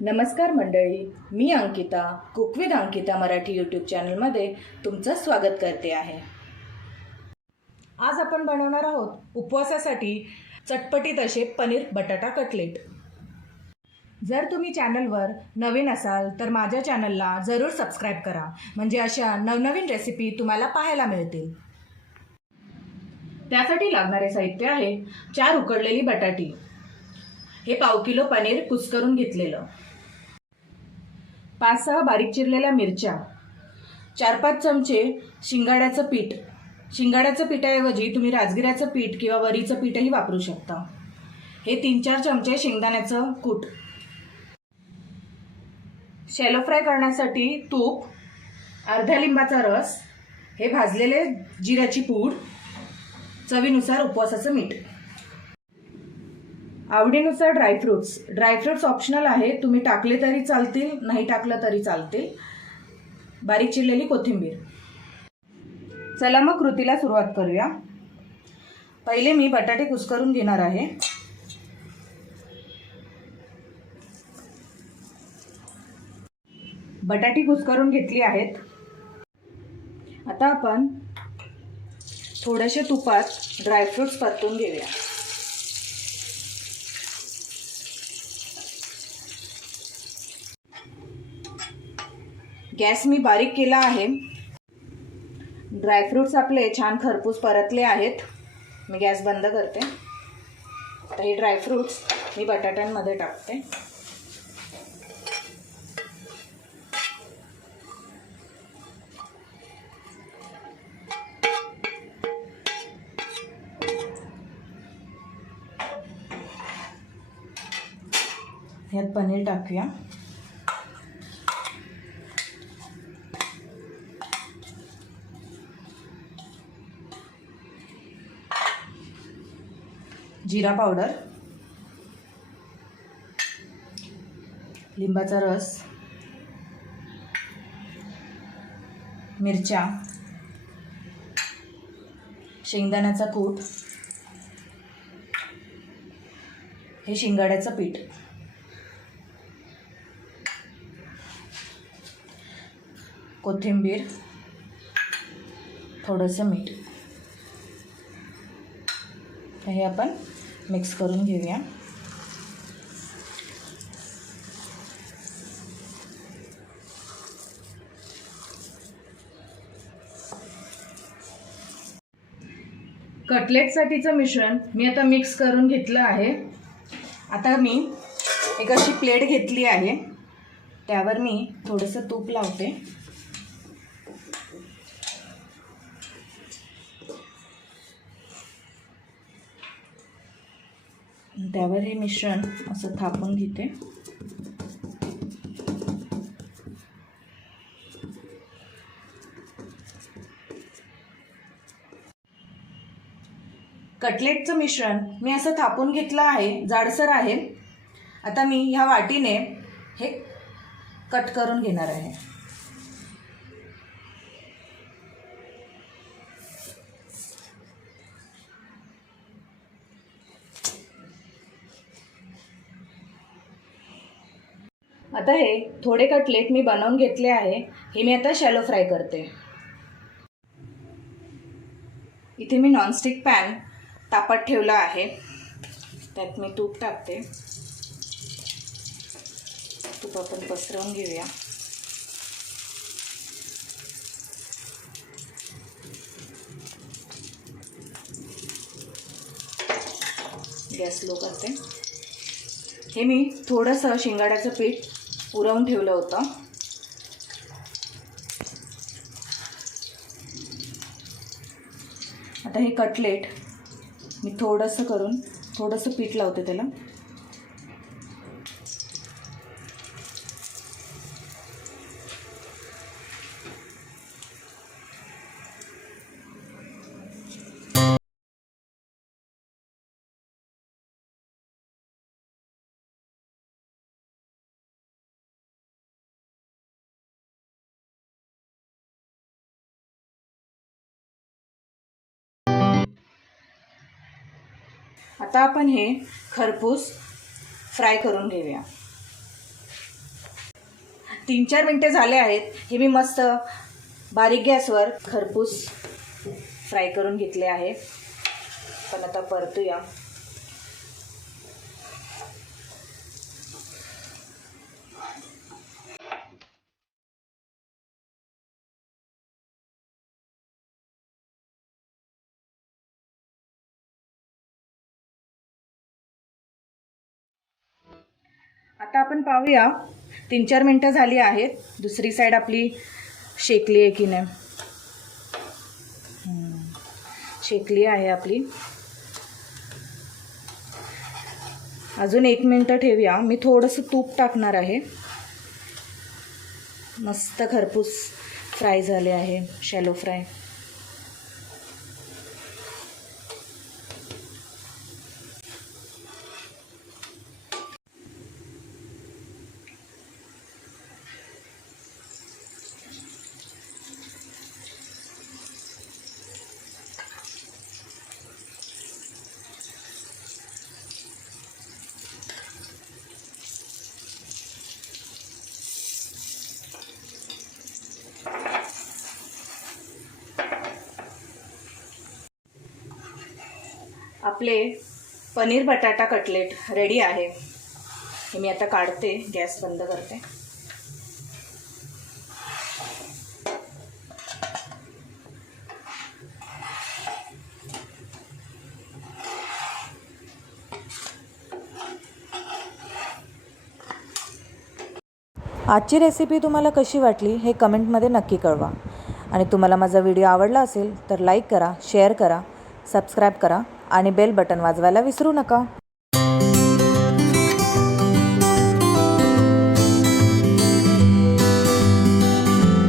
नमस्कार मंडळी मी Ankita cook with Ankita Marathi YouTube चॅनलमध्ये तुमचं स्वागत करते आहे. आज आपण बनवणार आहोत उपवासासाठी चटपटीत असे पनीर बटाटा कटलेट. जर तुम्ही चॅनलवर नवीन असाल तर माझ्या चॅनलला जरूर सबस्क्राईब करा. म्हणजे अशा नवनवीन रेसिपी तुम्हाला पाहायला मिळतील. त्यासाठी लागणारे साहित्य आहे चार उकडलेली बटाटी. हे पाव किलो पनीर कुस्करून घेतलेलं. पाच सहा बारीक चिरलेल्या मिरच्या चार पाच चमचे शिंगाड्याचं पीठ. शिंगाड्याचं पिठाऐवजी तुम्ही राजगिऱ्याचं पीठ किंवा वरीचं पीठही वापरू शकता. हे तीन चार चमचे शेंगदाण्याचं कूट. शॅलो फ्राय करण्यासाठी तूप अर्ध्या लिंबाचा रस हे भाजलेले जिऱ्याची पूड चवीनुसार उपवासाचं मीठ. आवडीनुसार ड्रायफ्रुट्स ड्रायफ्रुट्स ऑप्शनल आहे. तुम्ही टाकले तरी चालतील नाही टाकलं तरी चालतील. बारीक चिरलेली कोथिंबीर. चला मग कृतीला सुरुवात करूया. पहिले मी बटाटे कुस्करून घेणार आहे. बटाटी कुस्करून घेतली आहेत. आता आपण थोड्याशा तुपात ड्रायफ्रुट्स परतून घेऊया. गॅस मी बारीक केला आहे. ड्रायफ्रूट्स आपले छान खरपूस परतले आहेत. मी गॅस बंद करते. आता हे ड्रायफ्रूट्स मी बटाट्यांमध्ये टाकते. ह्यात पनीर टाकूया. जिरा पावडर लिंबाचा रस मिरच्या शेंगदाण्याचा कूट हे शिंगाड्याचं पीठ. कोथिंबीर थोडंसं मीठ. हे आपण मिक्स करून घेऊया. कटलेटसाठीचं मिश्रण मी आता मिक्स करून घेतलं आहे. आता मी एक अशी प्लेट घेतली आहे. त्यावर मी थोडंसं तूप लावते. त्यावर हे मिश्रण असं थापून घेते. कटलेटचं मिश्रण मी असं थापून घेतलं आहे जाडसर आहे. आता मी ह्या वाटीने हे कट करून घेणार आहे. आता हे थोडे कटलेट मी बनवून घेतले आहे. हे मी आता शॅलो फ्राय करते. इथे मी नॉनस्टिक पॅन तापत ठेवला आहे. त्यात मी तूप टाकते. तूप आपण पसरवून घेऊया. गॅस लो करते. हे मी थोडंसं शिंगाड्याचं पीठ पुरवून ठेवलं होतं. आता हे कटलेट मी थोडंसं करून थोडंसं पीठ लावते त्याला. आता आपण हे खरपूस फ्राय करून घेऊया. तीन चार मिनटे झाले आहेत. हे मी मस्त बारीक गॅसवर खरपूस फ्राय करून घेतले आहे. पण आता परतूया. आत्ता आपण पाहूया. तीन चार मिनटं झाली आहेत. दुसरी साईड आपली शेकली आहे की नाही? शेकली आहे आपली. अजून एक मिनटं ठेवूया. मी थोडंसं तूप टाकणार आहे. मस्त खरपूस फ्राय झाले आहे. शॅलो फ्राय आपले पनीर बटाटा कटलेट रेडी आहे. हे मी आता काढते गॅस बंद करते. आजची रेसिपी तुम्हाला कशी वाटली हे कमेंटमध्ये नक्की कळवा. आणि तुम्हाला माझा व्हिडिओ आवडला असेल तर लाईक करा शेअर करा सबस्क्राईब करा. आणि बेल बटन वाजवायला विसरू नका.